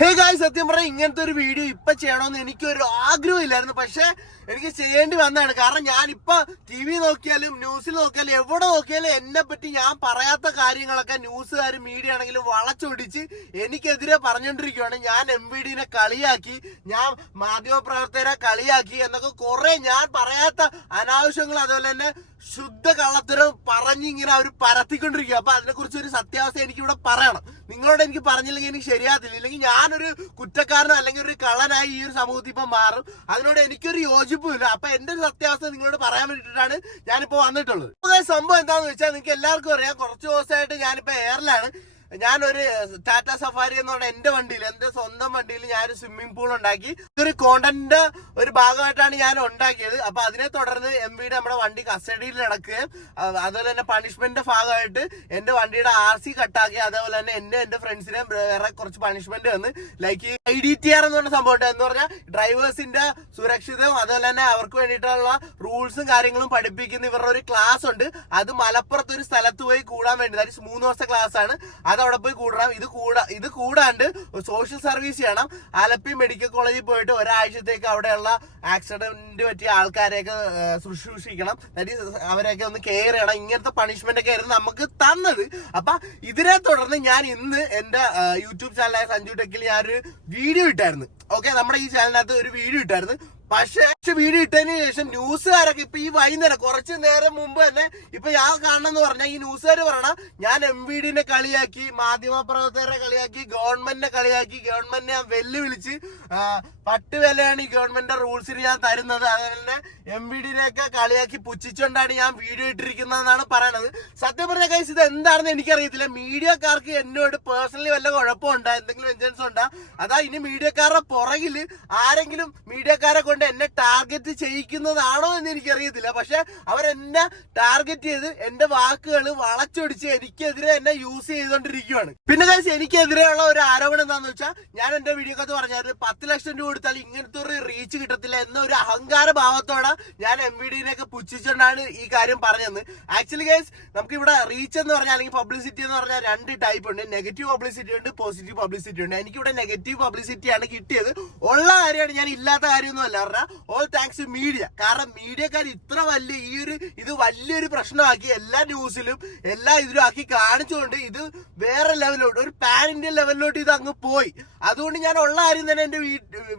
ഹേ ഗായ് സത്യം പറഞ്ഞാൽ ഇങ്ങനത്തെ ഒരു വീഡിയോ ഇപ്പൊ ചെയ്യണമെന്ന് എനിക്കൊരു ആഗ്രഹമില്ലായിരുന്നു. പക്ഷെ എനിക്ക് ചെയ്യേണ്ടി വന്നതാണ്. കാരണം ഞാൻ ഇപ്പൊ ടി വി നോക്കിയാലും ന്യൂസിൽ നോക്കിയാലും എവിടെ നോക്കിയാലും എന്നെ പറ്റി ഞാൻ പറയാത്ത കാര്യങ്ങളൊക്കെ ന്യൂസുകാരും മീഡിയ ആണെങ്കിലും വളച്ചൊടിച്ച് എനിക്കെതിരെ പറഞ്ഞുകൊണ്ടിരിക്കുകയാണ് ഞാൻ എം വി ഡിനെ കളിയാക്കി ഞാൻ മാധ്യമപ്രവർത്തകരെ കളിയാക്കി എന്നൊക്കെ കുറെ ഞാൻ പറയാത്ത അനാവശ്യങ്ങൾ അതുപോലെ തന്നെ ശുദ്ധ കള്ളത്തരം പറഞ്ഞിങ്ങനെ അവർ പരത്തിക്കൊണ്ടിരിക്കുക അപ്പൊ അതിനെ കുറിച്ച് ഒരു സത്യാവസ്ഥ എനിക്കിവിടെ പറയണം. നിങ്ങളോട് എനിക്ക് പറഞ്ഞില്ലെങ്കിൽ എനിക്ക് ശരിയാകത്തില്ല. ഇല്ലെങ്കിൽ ഞാനൊരു കുറ്റക്കാരനോ അല്ലെങ്കിൽ ഒരു കള്ളനായി ഈ ഒരു സമൂഹത്തിൽ ഇപ്പം മാറും. അതിനോട് എനിക്കൊരു യോജിപ്പുമില്ല. അപ്പൊ എന്റെ സത്യാവസ്ഥ നിങ്ങളോട് പറയാൻ വേണ്ടിയിട്ടാണ് ഞാനിപ്പോ വന്നിട്ടുള്ളത്. സംഭവം എന്താണെന്ന് വെച്ചാൽ നിങ്ങൾക്ക് എല്ലാവർക്കും അറിയാം. കുറച്ച് ദിവസമായിട്ട് ഞാനിപ്പോ എയറിലാണ് ഞാനൊരു ടാറ്റ സഫാരി എന്ന് പറഞ്ഞ എന്റെ വണ്ടിയിൽ എന്റെ സ്വന്തം വണ്ടിയിൽ ഞാനൊരു സ്വിമ്മിംഗ് പൂൾ ഉണ്ടാക്കി. ഇതൊരു കോണ്ടന്റിന്റെ ഒരു ഭാഗമായിട്ടാണ് ഞാൻ ഉണ്ടാക്കിയത്. അപ്പൊ അതിനെ തുടർന്ന് എം വിയുടെ നമ്മുടെ വണ്ടി കസ്റ്റഡിയിൽ നടക്കുകയും അതുപോലെ തന്നെ പണിഷ്മെന്റിന്റെ ഭാഗമായിട്ട് എന്റെ വണ്ടിയുടെ ആർ സി കട്ടാക്കി അതേപോലെ തന്നെ എന്നെ എന്റെ ഫ്രണ്ട്സിനെ വേറെ കുറച്ച് പണിഷ്മെന്റ് തന്ന്. Like I D T R എന്ന് പറഞ്ഞ സംഭവം. എന്ന് പറഞ്ഞാൽ ഡ്രൈവേഴ്സിന്റെ സുരക്ഷിതവും അതുപോലെ തന്നെ അവർക്ക് വേണ്ടിയിട്ടുള്ള റൂൾസും കാര്യങ്ങളും പഠിപ്പിക്കുന്ന ഇവരുടെ ഒരു ക്ലാസ് ഉണ്ട്. അത് മലപ്പുറത്ത് ഒരു സ്ഥലത്ത് പോയി കൂടാൻ വേണ്ടി മൂന്ന് ദിവസത്തെ ക്ലാസ് ആണ്. അത് അവിടെ പോയി കൂടണം. ഇത് കൂടാ ഇത് കൂടാണ്ട് സോഷ്യൽ സർവീസ് ചെയ്യണം. ആലപ്പി മെഡിക്കൽ കോളേജിൽ പോയിട്ട് ഒരാഴ്ചത്തേക്ക് അവിടെയുള്ള ആക്സിഡന്റ് പറ്റിയ ആൾക്കാരെയൊക്കെ ശുശ്രൂഷിക്കണം. അവരെയൊക്കെ ഒന്ന് കെയർ ചെയ്യണം. ഇങ്ങനത്തെ പണിഷ്മെന്റ് ഒക്കെ ആയിരുന്നു നമുക്ക് തന്നത്. അപ്പൊ ഇതിനെ തുടർന്ന് ഞാൻ ഇന്ന് എന്റെ യൂട്യൂബ് ചാനലായ സഞ്ജു ടെക്കിൽ ഞാനൊരു വീഡിയോ ഇട്ടായിരുന്നു. ഓക്കെ നമ്മുടെ ഈ ചാനലിനകത്ത് ഒരു വീഡിയോ ഇട്ടായിരുന്നു. പക്ഷേ വീഡിയോ ഇട്ടതിന് ശേഷം ന്യൂസുകാരൊക്കെ ഇപ്പൊ ഈ വൈകുന്നേരം കുറച്ച് നേരം മുമ്പ് തന്നെ ഇപ്പൊ ഞാൻ കാണണമെന്ന് പറഞ്ഞാൽ ഈ ന്യൂസുകാർ പറയണ ഞാൻ എം വി ഡിനെ കളിയാക്കി മാധ്യമ പ്രവർത്തകരെ കളിയാക്കി ഗവൺമെന്റിനെ കളിയാക്കി ഗവൺമെന്റിനെ ഞാൻ വെല്ലുവിളിച്ച് പട്ട് വിലയാണ് ഈ ഗവൺമെന്റിന്റെ റൂൾസിന് ഞാൻ തരുന്നത്. അതുപോലെ എം വി ഡിനെയൊക്കെ കളിയാക്കി പുച്ഛിച്ചുകൊണ്ടാണ് ഞാൻ വീഡിയോ ഇട്ടിരിക്കുന്നതെന്നാണ് പറയുന്നത് സത്യം പറഞ്ഞ കൈസ് ഇത് എന്താണെന്ന് എനിക്കറിയത്തില്ല. മീഡിയക്കാർക്ക് എന്നോട് പേഴ്സണലി വല്ല കുഴപ്പമുണ്ടോ? എന്തെങ്കിലും വെഞ്ചൻസ് ഉണ്ടോ? അതാ ഇനി മീഡിയക്കാരുടെ പുറകിൽ ആരെങ്കിലും മീഡിയക്കാരെ കൊണ്ട് എന്നെ ടാർഗറ്റ് ചെയ്യിക്കുന്നതാണോ എന്ന് എനിക്കറിയത്തില്ല. പക്ഷെ അവരെന്നെ ടാർഗറ്റ് ചെയ്ത് എന്റെ വാക്കുകൾ വളച്ചൊടിച്ച് എനിക്കെതിരെ എന്നെ യൂസ് ചെയ്തുകൊണ്ടിരിക്കുകയാണ് പിന്നെ കൈസ് എനിക്കെതിരെയുള്ള ഒരു ആരോപണം എന്താണെന്ന് വെച്ചാൽ ഞാൻ എന്റെ വീഡിയോക്കകത്ത് പറഞ്ഞാൽ പത്ത് ലക്ഷം രൂപ കൊടുത്താൽ ഇങ്ങനത്തെ ഒരു റീച്ച് കിട്ടത്തില്ല എന്ന ഒരു അഹങ്കാര ഭാവത്തോടെ ഞാൻ എം വി ഡിനെയൊക്കെ പുച്ഛിച്ചുകൊണ്ടാണ് ഈ കാര്യം പറഞ്ഞത് ആക്ച്വലി ഗൈസ് നമുക്ക് ഇവിടെ റീച്ച് എന്ന് പറഞ്ഞാൽ അല്ലെങ്കിൽ പബ്ലിസിറ്റി എന്ന് പറഞ്ഞാൽ രണ്ട് ടൈപ്പ് ഉണ്ട്. നെഗറ്റീവ് പബ്ലിസിറ്റി ഉണ്ട് പോസിറ്റീവ് പബ്ലിസിറ്റി ഉണ്ട്. എനിക്ക് ഇവിടെ നെഗറ്റീവ് പബ്ലിസിറ്റി ആണ് കിട്ടിയത്. ഉള്ള കാര്യമാണ് ഞാൻ ഇല്ലാത്ത കാര്യമൊന്നും അല്ല. പറഞ്ഞാൽ ഓൾ താങ്ക്സ് ടു മീഡിയ കാരണം മീഡിയക്കാർ ഇത്ര വലിയ ഈ ഒരു ഇത് വലിയൊരു പ്രശ്നമാക്കി എല്ലാ ന്യൂസിലും എല്ലാ ഇതിലും ആക്കി കാണിച്ചുകൊണ്ട് ഇത് വേറെ ലെവലിലോട്ട് ഒരു പാൻ ഇന്ത്യൻ ലെവലിലോട്ട് ഇത് അങ്ങ് പോയി. അതുകൊണ്ട് ഞാൻ ഉള്ള കാര്യം തന്നെ എന്റെ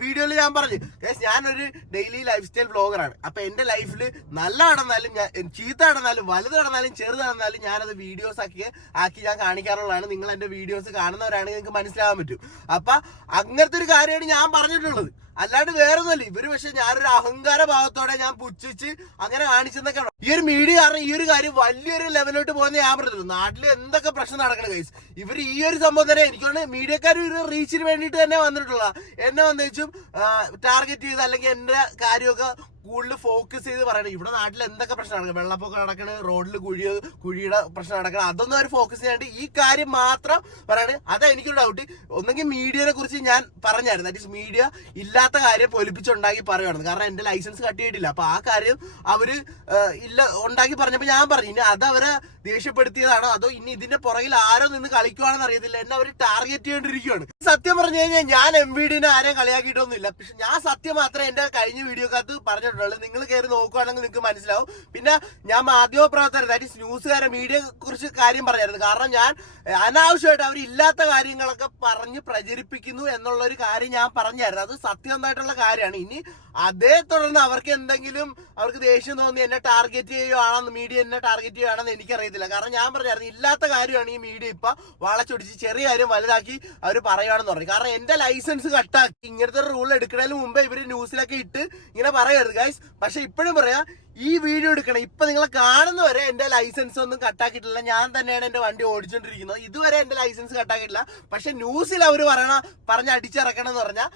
വീഡിയോയിൽ ഞാൻ പറഞ്ഞു. ഞാനൊരു ഡെയിലി ലൈഫ് സ്റ്റൈൽ ബ്ലോഗറാണ് അപ്പൊ എന്റെ ലൈഫിൽ നല്ല നടന്നാലും ഞാൻ ചീത്ത നടന്നാലും വലുത് നടന്നാലും ചെറുത് നടന്നാലും ഞാനത് വീഡിയോസ് ആക്കി ആക്കി ഞാൻ കാണിക്കാറുള്ളതാണ്. നിങ്ങൾ എന്റെ വീഡിയോസ് കാണുന്നവരാണെങ്കിൽ നിങ്ങൾക്ക് മനസ്സിലാകാൻ പറ്റും. അപ്പൊ അങ്ങനത്തെ ഒരു കാര്യമാണ് ഞാൻ പറഞ്ഞിട്ടുള്ളത്. അല്ലാണ്ട് വേറെ ഒന്നുമല്ല ഇവർ പക്ഷെ ഞാനൊരു അഹങ്കാര ഭാവത്തോടെ ഞാൻ പുച്ഛിച്ച് അങ്ങനെ കാണിച്ചെന്നൊക്കെ ഈ ഒരു മീഡിയ കാരണം ഈ ഒരു കാര്യം വലിയൊരു ലെവലിലോട്ട് പോകുന്ന ഞാൻ പറഞ്ഞു നാട്ടിൽ എന്തൊക്കെ പ്രശ്നം നടക്കണം കേസ് ഇവർ ഈ ഒരു സംഭവം തന്നെ എനിക്കാണ് മീഡിയക്കാർ ഒരു റീച്ചിന് വേണ്ടിയിട്ട് തന്നെ വന്നിട്ടുള്ള എന്നെ വന്നേച്ചും ടാർഗറ്റ് ചെയ്ത് അല്ലെങ്കിൽ എന്റെ കാര്യമൊക്കെ കൂടുതൽ ഫോക്കസ് ചെയ്ത് പറയണം. ഇവിടെ നാട്ടിൽ എന്തൊക്കെ പ്രശ്നം നടക്കണം? വെള്ളപ്പൊക്കം നടക്കണ് റോഡിൽ കുഴി കുഴിയുടെ പ്രശ്നം നടക്കണം. അതൊന്നും അവർ ഫോക്കസ് ചെയ്യാണ്ട് ഈ കാര്യം മാത്രം പറയണേ. അതാ എനിക്കൊരു ഡൗട്ട് ഒന്നെങ്കിൽ മീഡിയനെ കുറിച്ച് ഞാൻ പറഞ്ഞായിരുന്നു. ദാറ്റ് മീഡിയ ഇല്ലാത്ത കാര്യം പൊലിപ്പിച്ചുണ്ടാക്കി പറയുവായിരുന്നു. കാരണം എന്റെ ലൈസൻസ് കട്ടിയിട്ടില്ല. അപ്പൊ ആ കാര്യം അവർ ഇല്ല ഉണ്ടാക്കി പറഞ്ഞപ്പോ ഞാൻ പറഞ്ഞു ഇനി അത് അവരെ ദേഷ്യപ്പെടുത്തിയതാണോ? അതോ ഇനി ഇതിന്റെ പുറകിൽ ആരോ നിന്ന് കളിക്കുവാണെന്ന് അറിയത്തില്ല. എന്നെ അവർ ടാർഗറ്റ് ചെയ്തോണ്ടിരിക്കുകയാണ് സത്യം പറഞ്ഞു കഴിഞ്ഞാൽ ഞാൻ എം വി ഡിനെ ആരെയും കളിയാക്കിയിട്ടൊന്നുമില്ല. പക്ഷെ ഞാൻ സത്യം മാത്രമേ എന്റെ കഴിഞ്ഞ വീഡിയോക്കകത്ത് പറഞ്ഞിട്ടുള്ളൂ. നിങ്ങൾ കയറി നോക്കുവാണെങ്കിൽ നിങ്ങൾക്ക് മനസ്സിലാവും. പിന്നെ ഞാൻ മാധ്യമ പ്രവർത്തകർ ദാറ്റ് ഇസ് ന്യൂസുകാരെ മീഡിയ കുറിച്ച് കാര്യം പറഞ്ഞായിരുന്നു. കാരണം ഞാൻ അനാവശ്യമായിട്ട് അവർ ഇല്ലാത്ത കാര്യങ്ങളൊക്കെ പറഞ്ഞ് പ്രചരിപ്പിക്കുന്നു എന്നുള്ള ഒരു കാര്യം ഞാൻ പറഞ്ഞായിരുന്നു. അത് സത്യമായിട്ടുള്ള കാര്യമാണ്. ഇനി അതേ തുടർന്ന് അവർക്ക് എന്തെങ്കിലും അവർക്ക് ദേഷ്യം തോന്നി എന്നെ ടാർഗറ്റ് ചെയ്യുകയാണെന്ന് മീഡിയ എന്നെ ടാർഗറ്റ് ചെയ്യുകയാണെന്ന് എനിക്കറിയത്തില്ല. കാരണം ഞാൻ പറഞ്ഞായിരുന്നു ഇല്ലാത്ത കാര്യമാണ് ഈ മീഡിയ ഇപ്പൊ വളച്ചൊടിച്ച് ചെറിയ കാര്യം വലുതാക്കി അവർ പറയുകയാണെന്ന് പറഞ്ഞു. കാരണം എന്റെ ലൈസൻസ് കട്ടാക്കി ഇങ്ങനത്തെ റൂൾ എടുക്കുന്നതിന് മുമ്പേ ഇവർ ന്യൂസിലൊക്കെ ഇട്ട് ഇങ്ങനെ പറയരുത് ഗൈസ് പക്ഷെ ഇപ്പോഴും പറയാ ഈ വീഡിയോ എടുക്കണം ഇപ്പൊ നിങ്ങളെ കാണുന്നവരെ എന്റെ ലൈസൻസ് ഒന്നും കട്ടാക്കിയിട്ടില്ല ഞാൻ തന്നെയാണ് എന്റെ വണ്ടി ഓടിച്ചോണ്ടിരിക്കുന്നത്. ഇതുവരെ എന്റെ ലൈസൻസ് കട്ടാക്കിയിട്ടില്ല പക്ഷെ ന്യൂസിൽ അവർ പറയണ പറഞ്ഞ അടിച്ചിറക്കണം എന്ന് പറഞ്ഞാൽ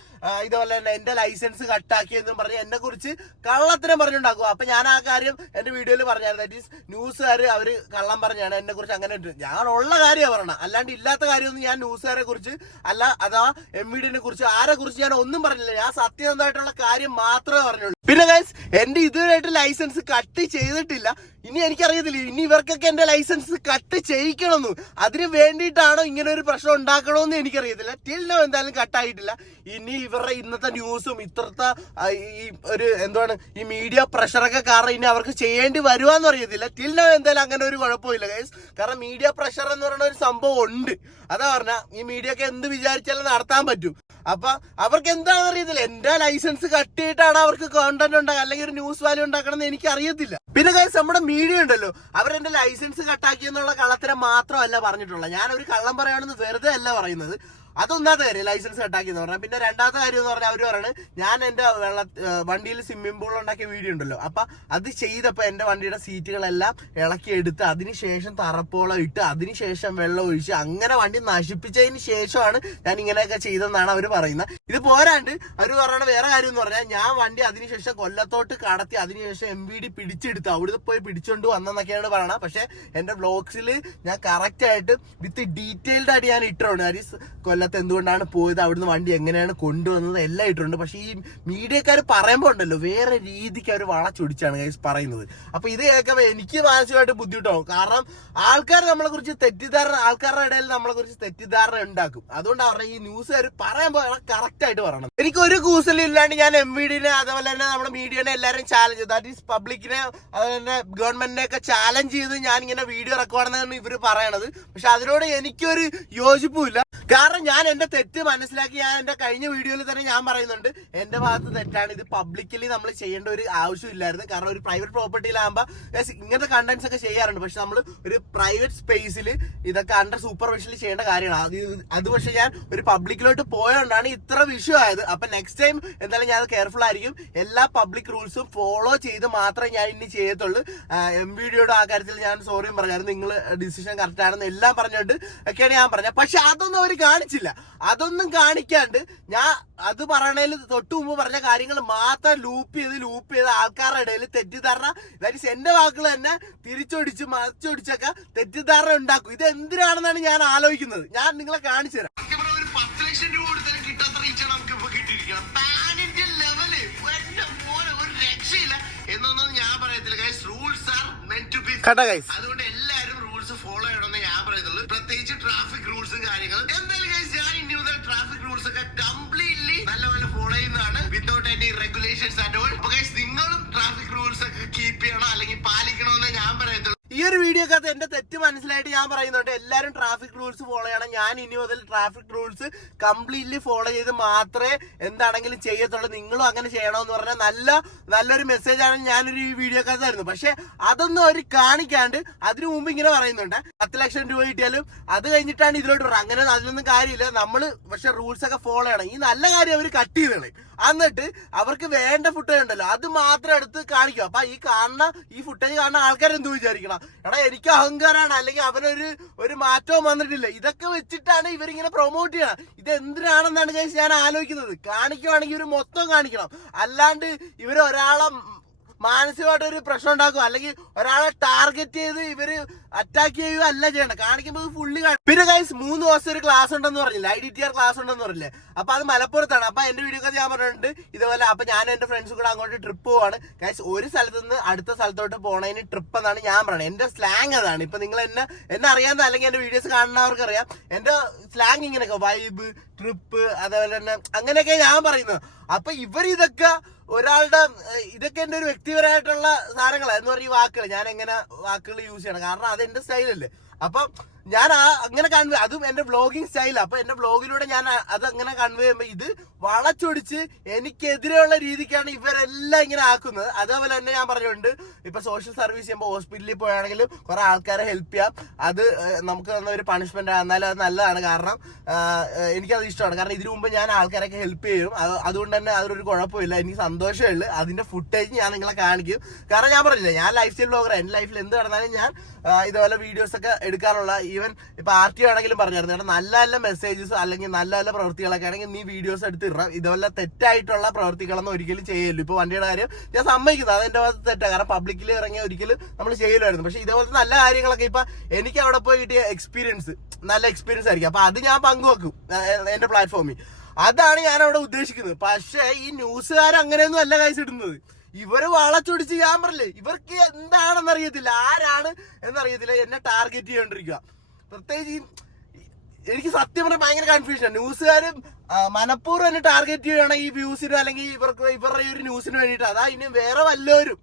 ഇതുപോലെ തന്നെ എന്റെ ലൈസൻസ് കട്ടാക്കിയെന്നും പറഞ്ഞ് എന്നെ കുറിച്ച് കള്ളത്തിനെ പറഞ്ഞുണ്ടാക്കും. അപ്പൊ ഞാൻ ആ കാര്യം എന്റെ വീഡിയോയിൽ പറഞ്ഞായിരുന്നു. ദാറ്റ് ഈസ് ന്യൂസുകാർ അവർ കള്ളം പറഞ്ഞാണ് എന്നെ കുറിച്ച് അങ്ങനെ. ഞാൻ ഉള്ള കാര്യമാണ് പറയണം അല്ലാണ്ട് ഇല്ലാത്ത കാര്യമൊന്നും ഞാൻ ന്യൂസുകാരെ കുറിച്ച് അല്ല അതാ എം വി ഡിനെ കുറിച്ച് ആരെ കുറിച്ച് ഞാൻ ഒന്നും പറഞ്ഞില്ല. ഞാൻ സത്യസന്ധമായിട്ടുള്ള കാര്യം മാത്രമേ പറഞ്ഞുള്ളൂ. പിന്നെ ഗൈസ് എന്റെ ഇതുവരെയായിട്ട് ലൈസൻസ് കട്ട് ചെയ്തിട്ടില്ല. ഇനി എനിക്കറിയത്തില്ല ഇനി ഇവർക്കൊക്കെ എന്റെ ലൈസൻസ് കട്ട് ചെയ്യിക്കണമെന്ന്. അതിന് വേണ്ടിയിട്ടാണോ ഇങ്ങനെ ഒരു പ്രശ്നം ഉണ്ടാക്കണമെന്ന് എനിക്കറിയത്തില്ല. ടിൽ എന്തായാലും കട്ടായിട്ടില്ല ഇനി ഇവരുടെ ഇന്നത്തെ ന്യൂസും ഇത്രത്തെ ഈ ഒരു എന്താണ് ഈ മീഡിയ പ്രഷറൊക്കെ കാരണം ഇനി അവർക്ക് ചെയ്യേണ്ടി വരുവാന്ന് അറിയത്തില്ല. ടിൽ എന്തായാലും അങ്ങനെ ഒരു കുഴപ്പമില്ല ഗൈസ് കാരണം മീഡിയ പ്രഷർ എന്ന് പറയുന്ന ഒരു സംഭവം ഉണ്ട്. അതാ പറഞ്ഞ ഈ മീഡിയ ഒക്കെ എന്ത് വിചാരിച്ചാലും നടത്താൻ പറ്റും. അപ്പൊ അവർക്ക് എന്താണെന്ന് അറിയത്തില്ല. എന്റെ ലൈസൻസ് കട്ട് ചെയ്തിട്ടാണ് അവർക്ക് കോണ്ടന്റ് ഉണ്ടാക്കുക അല്ലെങ്കിൽ ഒരു ന്യൂസ് വാല്യൂ ഉണ്ടാക്കണം എന്ന് എനിക്ക് അറിയത്തില്ല പിന്നെ കൈസ് നമ്മുടെ മീഡിയ ഉണ്ടല്ലോ. അവരെന്റെ ലൈസൻസ് കട്ടാക്കിയെന്നുള്ള കള്ളത്തരം മാത്രമല്ല പറഞ്ഞിട്ടുള്ളത്. ഞാൻ ഒരു കള്ളം പറയുകയാണെന്ന് വെറുതെ അല്ല പറയുന്നത്. അതൊന്നാമത്തെ കാര്യം ലൈസൻസ് കട്ടാക്കി എന്ന് പറഞ്ഞാൽ പിന്നെ രണ്ടാമത്തെ കാര്യം എന്ന് പറഞ്ഞാൽ അവർ പറയുന്നത് ഞാൻ എന്റെ വെള്ള വണ്ടിയിൽ സ്വിമ്മിംഗ് പൂൾ ഉണ്ടാക്കിയ വീഡിയോ ഉണ്ടല്ലോ. അപ്പം അത് ചെയ്തപ്പോൾ എന്റെ വണ്ടിയുടെ സീറ്റുകളെല്ലാം ഇളക്കി എടുത്ത് അതിനുശേഷം തറപ്പോളം ഇട്ട് അതിനുശേഷം വെള്ളം ഒഴിച്ച് അങ്ങനെ വണ്ടി നശിപ്പിച്ചതിന് ശേഷമാണ് ഞാൻ ഇങ്ങനെയൊക്കെ ചെയ്തതെന്നാണ് അവർ പറയുന്നത് ഇത് പോരാണ്ട് അവർ പറയുന്ന വേറെ കാര്യം എന്ന് പറഞ്ഞാൽ ഞാൻ വണ്ടി അതിനുശേഷം കൊല്ലത്തോട്ട് കടത്തി അതിനുശേഷം എം വി ഡി പിടിച്ചെടുത്ത് അവിടുന്ന് പോയി പിടിച്ചുകൊണ്ട് വന്നെന്നൊക്കെയാണ് പറയണത് പക്ഷേ എന്റെ ബ്ലോഗ്സിൽ ഞാൻ കറക്റ്റായിട്ട് വിത്ത് ഡീറ്റെയിൽഡ് ആയിട്ട് ഞാൻ ഇട്ടിട്ടുണ്ട്. ഹരീസ് കൊല്ലത്ത് എന്തുകൊണ്ടാണ് പോയത് അവിടുന്ന് വണ്ടി എങ്ങനെയാണ് കൊണ്ടുവന്നത് എല്ലാം ഇട്ടിട്ടുണ്ട്. പക്ഷേ ഈ മീഡിയക്കാർ പറയുമ്പോൾ ഉണ്ടല്ലോ വേറെ രീതിക്ക് അവർ വളച്ചൊടിച്ചാണ് ഗൈസ് പറയുന്നത്. അപ്പോൾ ഇത് കേൾക്കുമ്പോൾ എനിക്ക് മാനസികമായിട്ട് ബുദ്ധിമുട്ടാവും. കാരണം ആൾക്കാർ നമ്മളെ കുറിച്ച് തെറ്റിദ്ധാരണ ആൾക്കാരുടെ ഇടയിൽ നമ്മളെ കുറിച്ച് തെറ്റിദ്ധാരണ ഉണ്ടാക്കും. അതുകൊണ്ട് അവരുടെ ഈ ന്യൂസുകാർ പറയുമ്പോൾ കറക്റ്റ് ആയിട്ട് പറയണം. എനിക്ക് ഒരു കൂസലും ഇല്ലാണ്ട് ഞാൻ എം വി ഡിനെ അതുപോലെ തന്നെ നമ്മുടെ മീഡിയനെ എല്ലാവരും ചാലഞ്ച് ദാറ്റ് ഈസ് പബ്ലിക്കിനെ അതുപോലെ തന്നെ ഗവൺമെന്റിനെ ഒക്കെ ചാലഞ്ച് ചെയ്ത് ഞാൻ ഇങ്ങനെ വീഡിയോ റെക്കോർഡ് ഇവർ പറയണത്. പക്ഷെ അതിനോട് എനിക്കൊരു യോജിപ്പുമില്ല കാരണം ഞാൻ എന്റെ തെറ്റ് മനസ്സിലാക്കി ഞാൻ എന്റെ കഴിഞ്ഞ വീഡിയോയിൽ തന്നെ ഞാൻ പറയുന്നുണ്ട്. എന്റെ ഭാഗത്ത് തെറ്റാണ്. ഇത് പബ്ലിക്കലി നമ്മൾ ചെയ്യേണ്ട ഒരു ആവശ്യമില്ലായിരുന്നു. കാരണം ഒരു പ്രൈവറ്റ് പ്രോപ്പർട്ടിയിലാകുമ്പോൾ ഇങ്ങനത്തെ കണ്ടന്റ്സ് ഒക്കെ ചെയ്യാറുണ്ട്. പക്ഷെ നമ്മൾ ഒരു പ്രൈവറ്റ് സ്പേസിൽ ഇതൊക്കെ അണ്ടർ സൂപ്പർവിഷനിൽ ചെയ്യേണ്ട കാര്യമാണ്. അത് അത് പക്ഷെ ഞാൻ ഒരു പബ്ലിക്കിലോട്ട് പോയതുകൊണ്ടാണ് ഇത്ര വിഷു ആയത്. അപ്പൊ നെക്സ്റ്റ് ടൈം എന്തായാലും ഞാൻ കെയർഫുൾ ആയിരിക്കും. എല്ലാ പബ്ലിക് റൂൾസും ഫോളോ ചെയ്ത് മാത്രമേ ഞാൻ ഇനി ചെയ്യത്തുള്ളൂ. എം വീഡിയോയുടെ ആ കാര്യത്തിൽ ഞാൻ സോറിയും പറഞ്ഞായിരുന്നു നിങ്ങൾ ഡിസിഷൻ കറക്റ്റ് ആണെന്ന് എല്ലാം പറഞ്ഞിട്ട് ഒക്കെയാണ് ഞാൻ പറഞ്ഞത്. പക്ഷെ അതൊന്നും അവർ കാണിച്ചില്ല. അതൊന്നും കാണിക്കാണ്ട് ഞാൻ അത് പറയണേൽ തൊട്ട് മുമ്പ് പറഞ്ഞ കാര്യങ്ങൾ മാത്രം ലൂപ്പ് ചെയ്ത് ലൂപ്പ് ചെയ്ത് ആൾക്കാരുടെ ഇടയിൽ തെറ്റിദ്ധാരണ. ദാറ്റ് എന്റെ വാക്കുകൾ തന്നെ തിരിച്ചൊടിച്ച് മറിച്ചൊടിച്ചൊക്കെ തെറ്റിദ്ധാരണ ഉണ്ടാക്കും. ഇത് എന്തിനാണെന്നാണ് ഞാൻ ആലോചിക്കുന്നത്. ഞാൻ നിങ്ങളെ കാണിച്ചു തരാം. ഒരു പത്ത് any regulations at all. But the. ഒരു വീഡിയോക്കകത്ത് എന്റെ തെറ്റ് മനസ്സിലായിട്ട് ഞാൻ പറയുന്നുണ്ട്. എല്ലാവരും ട്രാഫിക് റൂൾസ് ഫോളോ ചെയ്യണം. ഞാൻ ഇനി മുതൽ ട്രാഫിക് റൂൾസ് കംപ്ലീറ്റ്ലി ഫോളോ ചെയ്ത് മാത്രമേ എന്താണെങ്കിലും ചെയ്യത്തുള്ളൂ. നിങ്ങളും അങ്ങനെ ചെയ്യണമെന്ന് പറഞ്ഞാൽ നല്ല നല്ലൊരു മെസ്സേജ് ആണ് ഞാനൊരു ഈ വീഡിയോക്കകത്ത് തരുന്നത്. പക്ഷെ അതൊന്നും അവർ കാണിക്കാണ്ട് അതിനു മുമ്പ് ഇങ്ങനെ പറയുന്നുണ്ട്. പത്ത് ലക്ഷം രൂപ കിട്ടിയാലും അത് കഴിഞ്ഞിട്ടാണ് ഇതിലോട്ട് അങ്ങനെ അതിലൊന്നും കാര്യമില്ല. നമ്മൾ പക്ഷെ റൂൾസ് ഒക്കെ ഫോളോ ചെയ്യണം. ഈ നല്ല കാര്യം അവർ കട്ട് ചെയ്തോളെ എന്നിട്ട് അവർക്ക് വേണ്ട ഫുട്ടേജ് ഉണ്ടല്ലോ. അത് മാത്രം എടുത്ത് കാണിക്കും. അപ്പൊ ഈ കാണുന്ന ഈ ഫുട്ടേജ് കാണുന്ന ആൾക്കാർ എന്ത് വിചാരിക്കണം? എടാ എനിക്ക് അഹങ്കാരാണ്. അല്ലെങ്കിൽ അവനൊരു ഒരു മാറ്റവും വന്നിട്ടില്ല. ഇതൊക്കെ വെച്ചിട്ടാണ് ഇവരിങ്ങനെ പ്രൊമോട്ട് ചെയ്യണം. ഇത് എന്തിനാണെന്നാണ് കഴിച്ച് ഞാൻ ആലോചിക്കുന്നത്. കാണിക്കുവാണെങ്കിൽ ഇവർ മൊത്തം കാണിക്കണം. അല്ലാണ്ട് ഇവർ ഒരാളെ മാനസികമായിട്ട് ഒരു പ്രശ്നം ഉണ്ടാക്കും അല്ലെങ്കിൽ ഒരാളെ ടാർഗറ്റ് ചെയ്ത് ഇവർ അറ്റാക്ക് ചെയ്യുക അല്ല ചെയ്യണം കാണിക്കുമ്പോൾ ഫുള്ളി പിന്നെ ഗൈസ് മൂന്ന് ദിവസം ഒരു ക്ലാസ് ഉണ്ടെന്ന് പറഞ്ഞില്ല? I D T R class ഉണ്ടെന്ന് പറഞ്ഞില്ലേ? അപ്പൊ അത് മലപ്പുറത്താണ്. അപ്പൊ എന്റെ വീഡിയോ ഒക്കെ ഞാൻ പറഞ്ഞിട്ടുണ്ട്. ഇതുപോലെ അപ്പൊ ഞാൻ എന്റെ ഫ്രണ്ട്സ് കൂടെ അങ്ങോട്ട് ട്രിപ്പ് പോവാണ്. ഗൈസ് ഒരു സ്ഥലത്ത് നിന്ന് അടുത്ത സ്ഥലത്തോട്ട് പോണതിന് ട്രിപ്പ് എന്നാണ് ഞാൻ പറയുന്നത് എന്റെ സ്ലാങ് അതാണ്. ഇപ്പൊ നിങ്ങൾ എന്നെ എന്നെ അറിയാവുന്ന അല്ലെങ്കിൽ എന്റെ വീഡിയോസ് കാണുന്നവർക്ക് അറിയാം. എന്റെ സ്ലാങ് ഇങ്ങനെയൊക്കെ വൈബ് ട്രിപ്പ് അതേപോലെ തന്നെ അങ്ങനെയൊക്കെ ഞാൻ പറയുന്നത് അപ്പൊ ഇവർ ഇതൊക്കെ ഒരാളുടെ ഇതൊക്കെ എന്റെ ഒരു വ്യക്തിപരമായിട്ടുള്ള സാധനങ്ങളാണ് എന്ന് പറഞ്ഞ വാക്കുകൾ ഞാൻ എങ്ങനെ വാക്കുകൾ യൂസ് ചെയ്യണം? കാരണം അത് എന്റെ സ്റ്റൈലല്ലേ. അപ്പം ഞാൻ ആ അങ്ങനെ കൺവേ അതും എന്റെ വ്ളോഗിങ് സ്റ്റൈലാണ് അപ്പൊ എന്റെ വ്ളോഗിലൂടെ ഞാൻ അത് അങ്ങനെ കൺവേ ചെയ്യുമ്പോൾ ഇത് വളച്ചൊടിച്ച് എനിക്കെതിരെയുള്ള രീതിക്കാണ് ഇവരെല്ലാം ഇങ്ങനെ ആക്കുന്നത്. അതേപോലെ തന്നെ ഞാൻ പറഞ്ഞിട്ടുണ്ട് ഇപ്പൊ സോഷ്യൽ സർവീസ് ചെയ്യുമ്പോൾ ഹോസ്പിറ്റലിൽ പോയാണെങ്കിലും കുറെ ആൾക്കാരെ ഹെൽപ്പ് ചെയ്യാം. അത് നമുക്ക് തന്ന ഒരു പണിഷ്മെന്റ് എന്നാലും അത് നല്ലതാണ്. കാരണം എനിക്കത് ഇഷ്ടമാണ്. കാരണം ഇതിനു മുമ്പ് ഞാൻ ആൾക്കാരൊക്കെ ഹെൽപ്പ് ചെയ്യും. അതുകൊണ്ട് തന്നെ അതിലൊരു കുഴപ്പമില്ല. എനിക്ക് സന്തോഷമേ ഉള്ളൂ. അതിന്റെ ഫുട്ടേജ് ഞാൻ നിങ്ങളെ കാണിക്കും. കാരണം ഞാൻ പറഞ്ഞില്ല ഞാൻ ലൈഫ് സ്റ്റൈൽ ബ്ലോഗർ എന്റെ ലൈഫിൽ എന്ത് നടന്നാലും ഞാൻ ഇതേപോലെ വീഡിയോസ് ഒക്കെ എടുക്കാറുള്ള ഈവൻ ഇപ്പൊ ആർ ടി ആണെങ്കിലും പറഞ്ഞായിരുന്നു. കാരണം നല്ല നല്ല മെസ്സേജസ് അല്ലെങ്കിൽ നല്ല നല്ല പ്രവൃത്തികളൊക്കെ ആണെങ്കിൽ നീ വീഡിയോസ് എടുത്ത് ഇടണം ഇതുപോലെ തെറ്റായിട്ടുള്ള പ്രവൃത്തികളൊന്നും ഒരിക്കലും ചെയ്യല്ലോ ഇപ്പൊ വണ്ടിയുടെ കാര്യം ഞാൻ സമ്മതിക്കുന്നത് അത് എന്റെ ഭാഗത്ത് തെറ്റാണ് കാരണം പബ്ലിക്കിൽ ഇറങ്ങിയ ഒരിക്കലും നമ്മൾ ചെയ്യലായിരുന്നു പക്ഷെ ഇതേപോലത്തെ നല്ല കാര്യങ്ങളൊക്കെ ഇപ്പൊ എനിക്ക് അവിടെ പോയി കിട്ടിയ എക്സ്പീരിയൻസ് നല്ല എക്സ്പീരിയൻസ് ആയിരിക്കും. അപ്പൊ അത് ഞാൻ പങ്കുവെക്കും എന്റെ പ്ലാറ്റ്ഫോമിൽ അതാണ് ഞാൻ അവിടെ ഉദ്ദേശിക്കുന്നത്. പക്ഷേ ഈ ന്യൂസുകാർ അങ്ങനെയൊന്നും അല്ല കാഴ്ച ഇടുന്നത്. ഇവർ വളച്ചൊടിച്ച് ഞാൻ പറഞ്ഞില്ലേ ഇവർക്ക് എന്താണെന്ന് അറിയത്തില്ല. ആരാണ് എന്നറിയത്തില്ല. എന്നെ ടാർഗറ്റ് ചെയ്തോണ്ടിരിക്കുക പ്രത്യേകിച്ച് എനിക്ക് സത്യം പറഞ്ഞാൽ ഭയങ്കര കൺഫ്യൂഷൻ ന്യൂസുകാരും മനഃപൂർവം എന്നെ ടാർഗറ്റ് ചെയ്യുകയാണെങ്കിൽ ഈ വ്യൂസിന് അല്ലെങ്കിൽ ഇവർക്ക് ഇവരുടെ ഒരു ന്യൂസിന് വേണ്ടിയിട്ട്. അതാ ഇനി വേറെ വല്ലവരും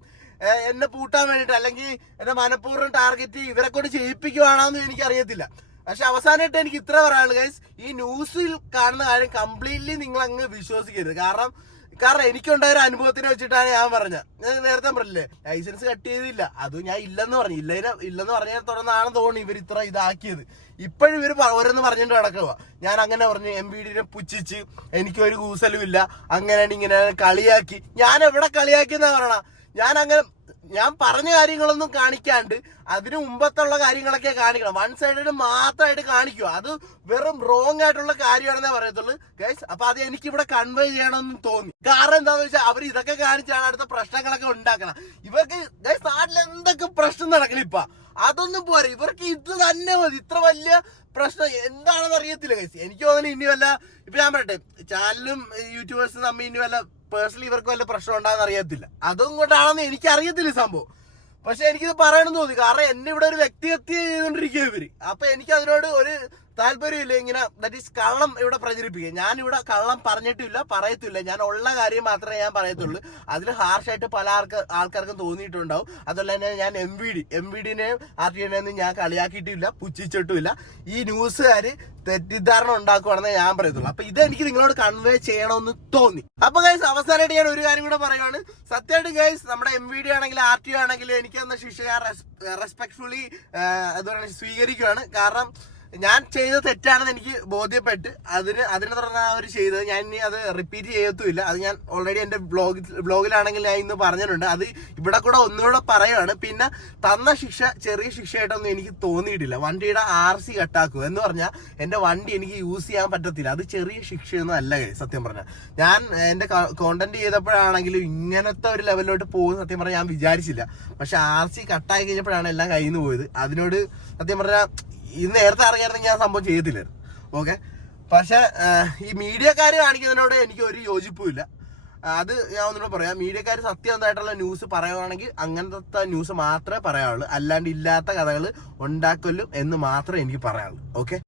എന്നെ പൂട്ടാൻ വേണ്ടിയിട്ട് അല്ലെങ്കിൽ എന്നെ മനഃപൂർവം ടാർഗറ്റ് ഇവരെ കൊണ്ട് ചെയ്യിപ്പിക്കുവാണെന്ന് എനിക്കറിയത്തില്ല. പക്ഷെ അവസാനമായിട്ട് എനിക്ക് ഇത്ര പറയാനുള്ളത് ഗൈസ് ഈ ന്യൂസിൽ കാണുന്ന കാര്യം കംപ്ലീറ്റ്ലി നിങ്ങൾ അങ്ങ് വിശ്വസിക്കരുത്. കാരണം കാരണം എനിക്കുണ്ടായ ഒരു അനുഭവത്തിനെ വെച്ചിട്ടാണ് ഞാൻ പറഞ്ഞത്. ഞാൻ നേരത്തെ പറഞ്ഞില്ലേ ലൈസൻസ് കട്ട് ചെയ്തില്ല. അത് ഞാൻ ഇല്ലെന്ന് പറഞ്ഞു. ഇല്ല ഇല്ലെന്ന് പറഞ്ഞാൽ തുടർന്നാണ് തോന്നുന്നു ഇവർ ഇത്ര ഇതാക്കിയത്. ഇപ്പോഴും ഇവർ ഓരോന്ന് പറഞ്ഞിട്ട് കിടക്കുക ഞാൻ അങ്ങനെ പറഞ്ഞു എം ബി ഡിനെ പുച്ഛിച്ച് എനിക്കൊരു കൂസലും ഇല്ല. അങ്ങനെയാണ് ഇങ്ങനെ കളിയാക്കി. ഞാൻ എവിടെ കളിയാക്കി എന്നാ പറയണ? ഞാൻ അങ്ങനെ ഞാൻ പറഞ്ഞ കാര്യങ്ങളൊന്നും കാണിക്കാണ്ട് അതിന് മുമ്പത്തുള്ള കാര്യങ്ങളൊക്കെ കാണിക്കണം. വൺ സൈഡഡ് മാത്രമായിട്ട് കാണിക്കുക അത് വെറും റോങ് ആയിട്ടുള്ള കാര്യമാണെന്നേ പറയത്തുള്ളൂ. ഗൈസ് അപ്പൊ അത് എനിക്ക് ഇവിടെ കൺവേ ചെയ്യണമെന്ന് തോന്നി. കാരണം എന്താന്ന് വെച്ചാൽ അവർ ഇതൊക്കെ കാണിച്ചാണ് അടുത്ത പ്രശ്നങ്ങളൊക്കെ ഉണ്ടാക്കണം ഇവർക്ക് ഗൈസ് നാട്ടിൽ എന്തൊക്കെ പ്രശ്നം നടക്കണം ഇപ്പൊ? അതൊന്നും പോരെ. ഇവർക്ക് ഇത് തന്നെ മതി. ഇത്ര വലിയ പ്രശ്നം എന്താണെന്ന് അറിയത്തില്ല ഗൈസ് എനിക്ക് തോന്നുന്നു ഇനി വല്ല ഇപ്പൊ ഞാൻ പറയട്ടെ ചാനലും യൂട്യൂബേഴ്സും തമ്മിൽ ഇനി വല്ല പേഴ്സണലി ഇവർക്ക് വല്ല പ്രശ്നം ഉണ്ടാകുന്ന അറിയത്തില്ല. അതും കൊണ്ടാണെന്ന് എനിക്ക് അറിയത്തില്ല സംഭവം. പക്ഷെ എനിക്കിത് പറയണമെന്ന് തോന്നി. കാരണം എന്നെ ഇവിടെ ഒരു വ്യക്തിഹത്യ ചെയ്തുകൊണ്ടിരിക്കുക ഇവർ. അപ്പൊ എനിക്ക് അതിനോട് ഒരു താല്പര്യമില്ല ഇങ്ങനെ ദാറ്റ് ഈസ് കള്ളം ഇവിടെ പ്രചരിപ്പിക്കുക. ഞാൻ ഇവിടെ കള്ളം പറഞ്ഞിട്ടില്ല പറയത്തില്ല. ഞാൻ ഉള്ള കാര്യം മാത്രമേ ഞാൻ പറയത്തുള്ളൂ. അതിൽ ഹാർഷായിട്ട് പല ആൾക്ക് ആൾക്കാർക്കും തോന്നിയിട്ടുണ്ടാവും. അതുപോലെ തന്നെ ഞാൻ M V D M V ഡിനെയും R T എനെയും ഞാൻ കളിയാക്കിയിട്ടില്ല പുച്ഛിച്ചിട്ടുമില്ല. ഈ ന്യൂസുകാർ തെറ്റിദ്ധാരണ ഉണ്ടാക്കുവാണെന്ന് ഞാൻ പറയത്തുള്ളൂ. അപ്പൊ ഇത് എനിക്ക് നിങ്ങളോട് കൺവേ ചെയ്യണമെന്ന് തോന്നി. അപ്പൊ ഗൈസ് അവസാനമായിട്ട് ഞാൻ ഒരു കാര്യം കൂടെ പറയുകയാണ് സത്യമായിട്ട് ഗൈസ് നമ്മുടെ എം വി ഡി ആണെങ്കിലും ആർ ടി ആണെങ്കിലും എനിക്ക് തന്ന ശിക്ഷ ഞാൻ റെസ്പെക്ട്ഫുള്ളി അതുപോലെ സ്വീകരിക്കുകയാണ് കാരണം ഞാൻ ചെയ്ത തെറ്റാണെന്ന് എനിക്ക് ബോധ്യപ്പെട്ട് അതിന് അതിനെ തുടർന്ന് ആ ഒരു ചെയ്തത് ഞാൻ ഇനി അത് റിപ്പീറ്റ് ചെയ്യത്തുമില്ല. അത് ഞാൻ ഓൾറെഡി എന്റെ ബ്ലോഗ് ബ്ലോഗിലാണെങ്കിൽ ഞാൻ ഇന്ന് പറഞ്ഞിട്ടുണ്ട്. അത് ഇവിടെ കൂടെ ഒന്നുകൂടെ പറയുകയാണ് പിന്നെ തന്ന ശിക്ഷ ചെറിയ ശിക്ഷയായിട്ടൊന്നും എനിക്ക് തോന്നിയിട്ടില്ല. വണ്ടിയുടെ ആർ സി കട്ടാക്കും എന്ന് പറഞ്ഞാൽ എന്റെ വണ്ടി എനിക്ക് യൂസ് ചെയ്യാൻ പറ്റത്തില്ല. അത് ചെറിയ ശിക്ഷയൊന്നും അല്ല സത്യം പറഞ്ഞാൽ ഞാൻ എന്റെ കോണ്ടന്റ് ചെയ്തപ്പോഴാണെങ്കിലും ഇങ്ങനത്തെ ഒരു ലെവലിലോട്ട് പോകും സത്യം പറഞ്ഞാൽ ഞാൻ വിചാരിച്ചില്ല. പക്ഷെ ആർ സി കട്ടായി കഴിഞ്ഞപ്പോഴാണ് എല്ലാം കയ്യിൽ നിന്ന് പോയത്. അതിനോട് സത്യം പറഞ്ഞാൽ ഇത് നേരത്തെ അറിയായിരുന്നെങ്കിൽ ഞാൻ സംഭവം ചെയ്യത്തില്ലായിരുന്നു ഓക്കെ പക്ഷേ ഈ മീഡിയക്കാർ കാണിക്കുന്നതിനോട് എനിക്ക് ഒരു യോജിപ്പുമില്ല. അത് ഞാൻ ഒന്നുകൂടെ പറയാം. മീഡിയക്കാർ സത്യമായിട്ടുള്ള ന്യൂസ് പറയുകയാണെങ്കിൽ അങ്ങനത്തെ ന്യൂസ് മാത്രമേ പറയാനുള്ളൂ അല്ലാണ്ട് ഇല്ലാത്ത കഥകൾ ഉണ്ടാക്കലും എന്ന് മാത്രമേ എനിക്ക് പറയാനുള്ളൂ ഓക്കെ